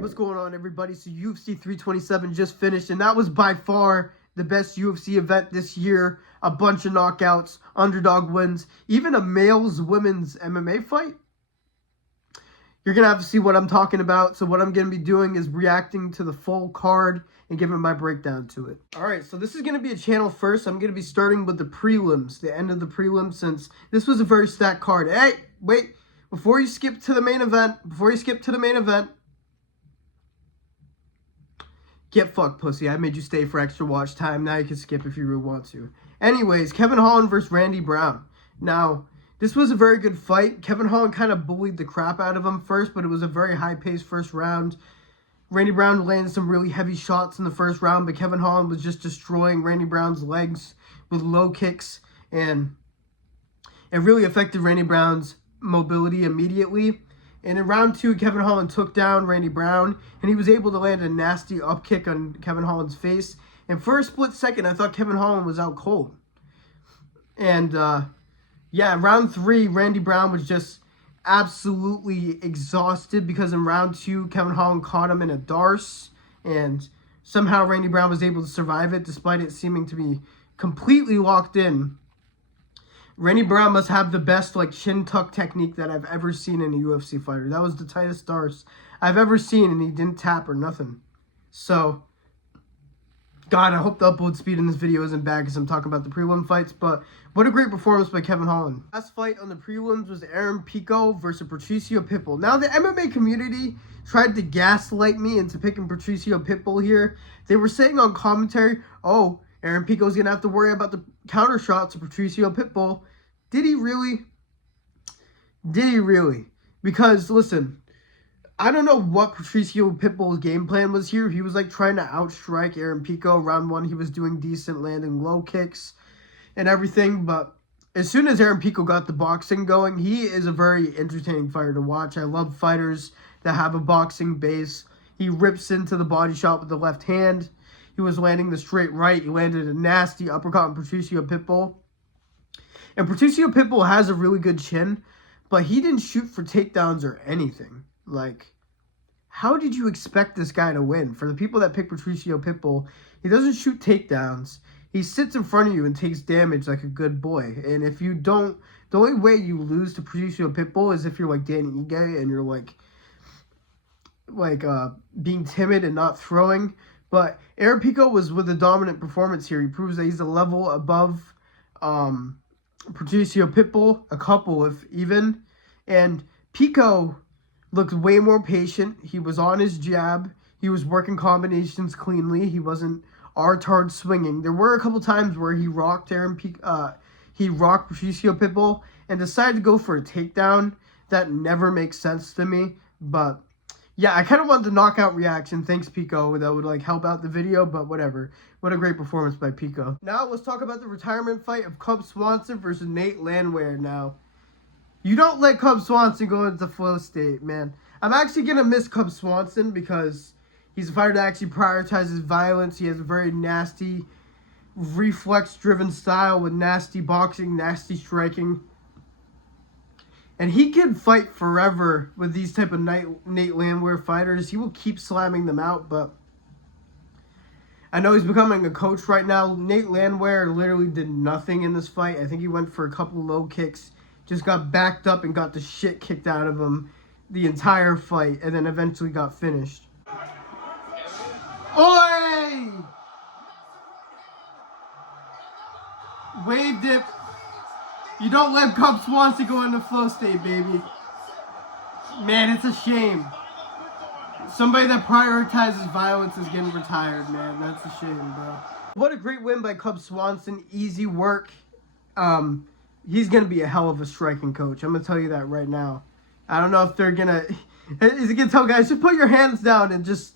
Alright, what's going on, everybody? So UFC 327 just finished, and that was by far the best UFC event this year. A bunch of knockouts, underdog wins, even a males women's MMA fight. You're going to have to see what I'm talking about. So what I'm going to be doing is reacting to the full card and giving my breakdown to it. Alright, so this is going to be a channel first. I'm going to be starting with the prelims, the end of the prelims, since this was a very stacked card. Hey, wait, before you skip to the main event, get fucked, pussy. I made you stay for extra watch time. Now you can skip if you really want to. Anyways, Kevin Holland versus Randy Brown. Now, this was a very good fight. Kevin Holland kind of bullied the crap out of him first, but it was a very high-paced first round. Randy Brown landed some really heavy shots in the first round, but Kevin Holland was just destroying Randy Brown's legs with low kicks, and it really affected Randy Brown's mobility immediately. And in round two, Kevin Holland took down Randy Brown, and he was able to land a nasty up kick on Kevin Holland's face. And for a split second, I thought Kevin Holland was out cold. And, yeah, round three, Randy Brown was just absolutely exhausted because in round two, Kevin Holland caught him in a darce, and somehow Randy Brown was able to survive it despite it seeming to be completely locked in. Randy Brown must have the best chin tuck technique that I've ever seen in a UFC fighter. That was the tightest darce I've ever seen, and he didn't tap or nothing. So, God, I hope the upload speed in this video isn't bad because I'm talking about the prelim fights, but what a great performance by Kevin Holland. Last fight on the prelims was Aaron Pico versus Patricio Pitbull. Now, the MMA community tried to gaslight me into picking Patricio Pitbull here. They were saying on commentary, oh, Aaron Pico's going to have to worry about the counter shots of Patricio Pitbull. Did he really? Did he really? Because, listen, I don't know what Patricio Pitbull's game plan was here. He was trying to outstrike Aaron Pico. Round one, he was doing decent, landing low kicks and everything. But as soon as Aaron Pico got the boxing going, he is a very entertaining fighter to watch. I love fighters that have a boxing base. He rips into the body shot with the left hand. He was landing the straight right. He landed a nasty uppercut on Patricio Pitbull. And Patricio Pitbull has a really good chin, but he didn't shoot for takedowns or anything. How did you expect this guy to win? For the people that pick Patricio Pitbull, he doesn't shoot takedowns. He sits in front of you and takes damage like a good boy. And if you don't, the only way you lose to Patricio Pitbull is if you're like Danny Ige and you're being timid and not throwing. But Aaron Pico was with a dominant performance here. He proves that he's a level above Patricio Pitbull, a couple if even. And Pico looked way more patient. He was on his jab. He was working combinations cleanly. He wasn't artard swinging. There were a couple times where he rocked Patricio Pitbull and decided to go for a takedown. That never makes sense to me. But yeah, I kind of wanted the knockout reaction. Thanks, Pico. That would help out the video, but whatever. What a great performance by Pico. Now let's talk about the retirement fight of Cub Swanson versus Nate Landwehr. Now, you don't let Cub Swanson go into flow state, man. I'm actually going to miss Cub Swanson because he's a fighter that actually prioritizes violence. He has a very nasty, reflex-driven style with nasty boxing, nasty striking. And he can fight forever with these type of Nate Landwehr fighters. He will keep slamming them out, but I know he's becoming a coach right now. Nate Landwehr literally did nothing in this fight. I think he went for a couple low kicks, just got backed up and got the shit kicked out of him the entire fight, and then eventually got finished. Oi! Wave dip. You don't let Cub Swanson go into flow state, baby. Man, it's a shame. Somebody that prioritizes violence is getting retired, man. That's a shame, bro. What a great win by Cub Swanson. Easy work. He's going to be a hell of a striking coach. I'm going to tell you that right now. I don't know if they're going to... Is he going to tell guys, just put your hands down and just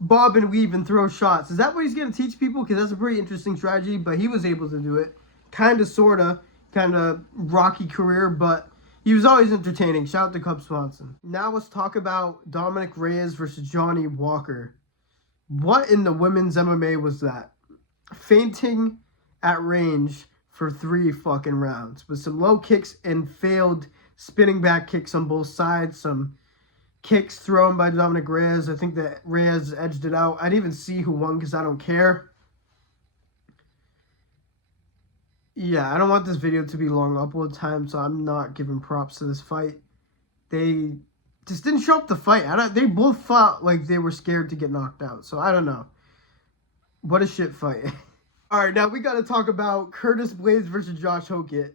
bob and weave and throw shots? Is that what he's going to teach people? Because that's a pretty interesting strategy, but he was able to do it. Kind of, sort of. Kind of rocky career, but he was always entertaining. Shout out to Cub Swanson. Now let's talk about Dominic Reyes versus Johnny Walker. What in the women's MMA was that? Fainting at range for 3 fucking rounds with some low kicks and failed spinning back kicks on both sides, some kicks thrown by Dominic Reyes. I think that Reyes edged it out. I didn't even see who won because I don't care. Yeah, I don't want this video to be long upload time, so I'm not giving props to this fight. They just didn't show up to fight. They both fought like they were scared to get knocked out, so I don't know. What a shit fight. All right, now we got to talk about Curtis Blaydes versus Josh Hokett.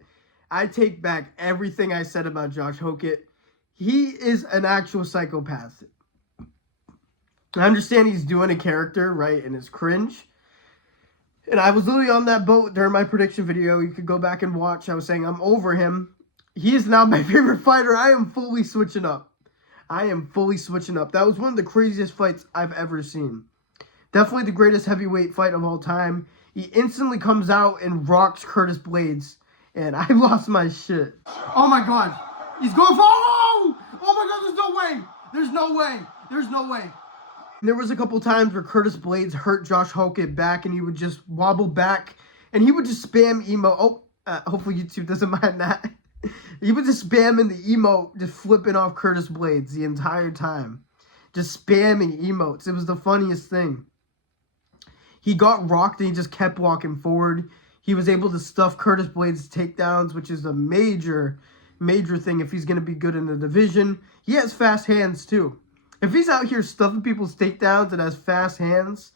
I take back everything I said about Josh Hokett. He is an actual psychopath. I understand he's doing a character, right, and it's cringe. And I was literally on that boat during my prediction video. You could go back and watch. I was saying I'm over him. He is now my favorite fighter. I am fully switching up. I am fully switching up. That was one of the craziest fights I've ever seen. Definitely the greatest heavyweight fight of all time. He instantly comes out and rocks Curtis Blaydes. And I lost my shit. Oh my god. He's going for... Oh! Oh my god, there's no way. There's no way. There's no way. There was a couple times where Curtis Blaydes hurt Josh Hokett back, and he would just wobble back, and he would just spam emote. Oh, hopefully YouTube doesn't mind that. He would just spam in the emote, just flipping off Curtis Blaydes the entire time. Just spamming emotes. It was the funniest thing. He got rocked, and he just kept walking forward. He was able to stuff Curtis Blaydes' takedowns, which is a major thing if he's going to be good in the division. He has fast hands, too. If he's out here stuffing people's takedowns and has fast hands,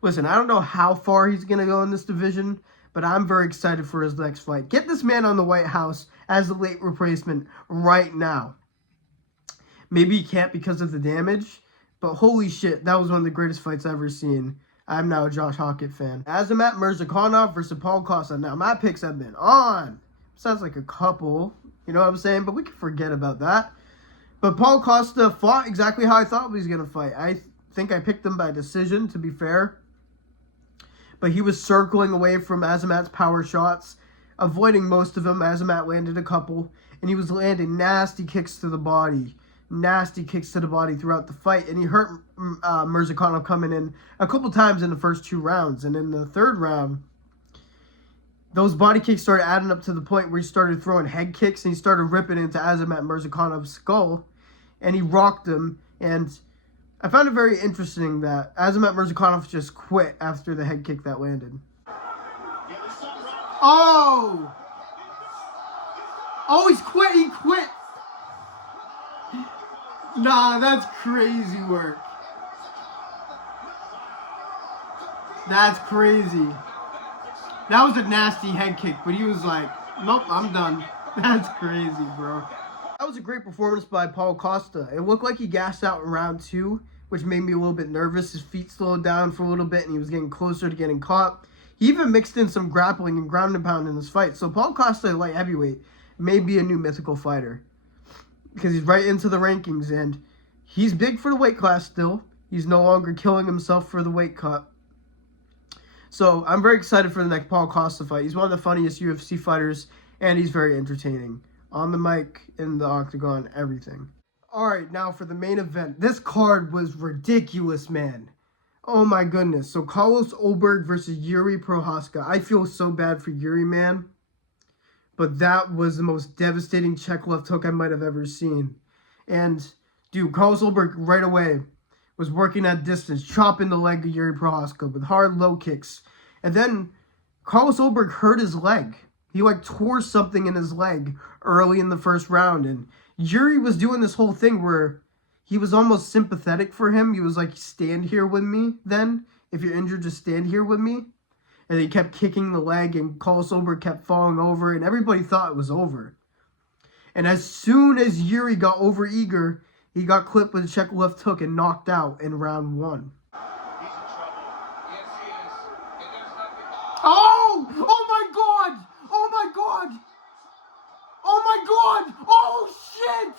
listen, I don't know how far he's going to go in this division, but I'm very excited for his next fight. Get this man on the White House as the late replacement right now. Maybe he can't because of the damage, but holy shit, that was one of the greatest fights I've ever seen. I'm now a Josh Hokett fan. Azamat Murzakanov versus Paul Costa. Now, my picks have been on. Sounds like a couple, you know what I'm saying? But we can forget about that. But Paul Costa fought exactly how I thought he was going to fight. I think I picked him by decision, to be fair. But he was circling away from Azamat's power shots, avoiding most of them. Azamat landed a couple, and he was landing nasty kicks to the body. Nasty kicks to the body throughout the fight. And he hurt Murzakanov coming in a couple times in the first 2 rounds. And in the 3rd round, those body kicks started adding up to the point where he started throwing head kicks, and he started ripping into Azamat Murzakanov's skull. And he rocked him, and I found it very interesting that Azamat Murzakanov just quit after the head kick that landed. Oh! Oh, he's quit! He quit! Nah, that's crazy work. That's crazy. That was a nasty head kick, but he was like, nope, I'm done. That's crazy, bro. That was a great performance by Paul Costa. It looked like he gassed out in round 2, which made me a little bit nervous. His feet slowed down for a little bit, and he was getting closer to getting caught. He even mixed in some grappling and ground and pound in this fight. So Paul Costa, light heavyweight, may be a new mythical fighter, because he's right into the rankings, and he's big for the weight class still. He's no longer killing himself for the weight cut. So I'm very excited for the next Paul Costa fight. He's one of the funniest UFC fighters, and he's very entertaining. On the mic, in the octagon, everything. Alright, now for the main event. This card was ridiculous, man. Oh my goodness. So Carlos Ulberg versus Jiri Prochazka. I feel so bad for Jiri, man. But that was the most devastating check left hook I might have ever seen. And, dude, Carlos Ulberg right away was working at distance, chopping the leg of Jiri Prochazka with hard low kicks. And then Carlos Ulberg hurt his leg. He, like, tore something in his leg early in the 1st round. And Jiri was doing this whole thing where he was almost sympathetic for him. He was like, stand here with me then. If you're injured, just stand here with me. And he kept kicking the leg, and Carlos Ulberg kept falling over, and everybody thought it was over. And as soon as Jiri got overeager, he got clipped with a check left hook and knocked out in round 1. Oh! Oh my god! Oh my god! Oh my god! Oh shit!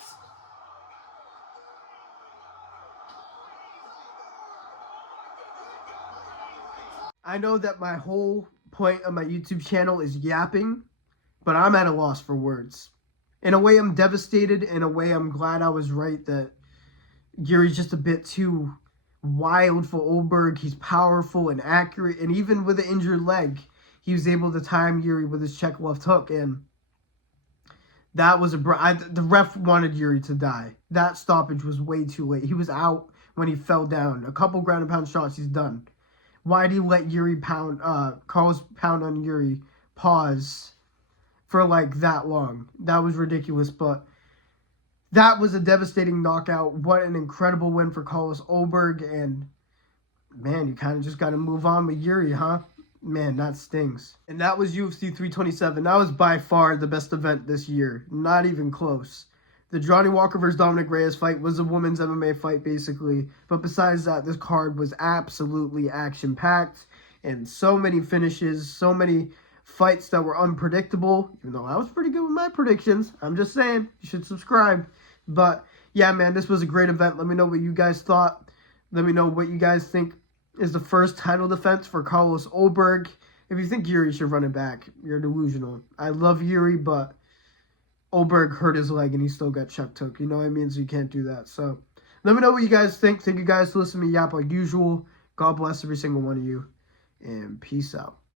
I know that my whole point of my YouTube channel is yapping, but I'm at a loss for words. In a way, I'm devastated. In a way, I'm glad I was right that Jiri's just a bit too wild for Ulberg. He's powerful and accurate, and even with an injured leg, he was able to time Jiri with his check left hook. And That was the ref wanted Jiri to die. That stoppage was way too late. He was out when he fell down. A couple ground and pound shots, he's done. Why did he let Carlos pound on Jiri, pause for like that long? That was ridiculous, but that was a devastating knockout. What an incredible win for Carlos Ulberg, and man, you kind of just got to move on with Jiri, huh? Man, that stings. And that was UFC 327. That was by far the best event this year. Not even close. The Johnny Walker versus Dominic Reyes fight was a women's MMA fight, basically. But besides that, this card was absolutely action-packed. And so many finishes, so many fights that were unpredictable. Even though I was pretty good with my predictions. I'm just saying, you should subscribe. But, yeah, man, this was a great event. Let me know what you guys thought. Let me know what you guys think is the first title defense for Carlos Ulberg. If you think Jiri should run it back, you're delusional. I love Jiri, but Ulberg hurt his leg and he still got check took. You know what I mean? So you can't do that. So let me know what you guys think. Thank you guys for listening to me yap like usual. God bless every single one of you. And peace out.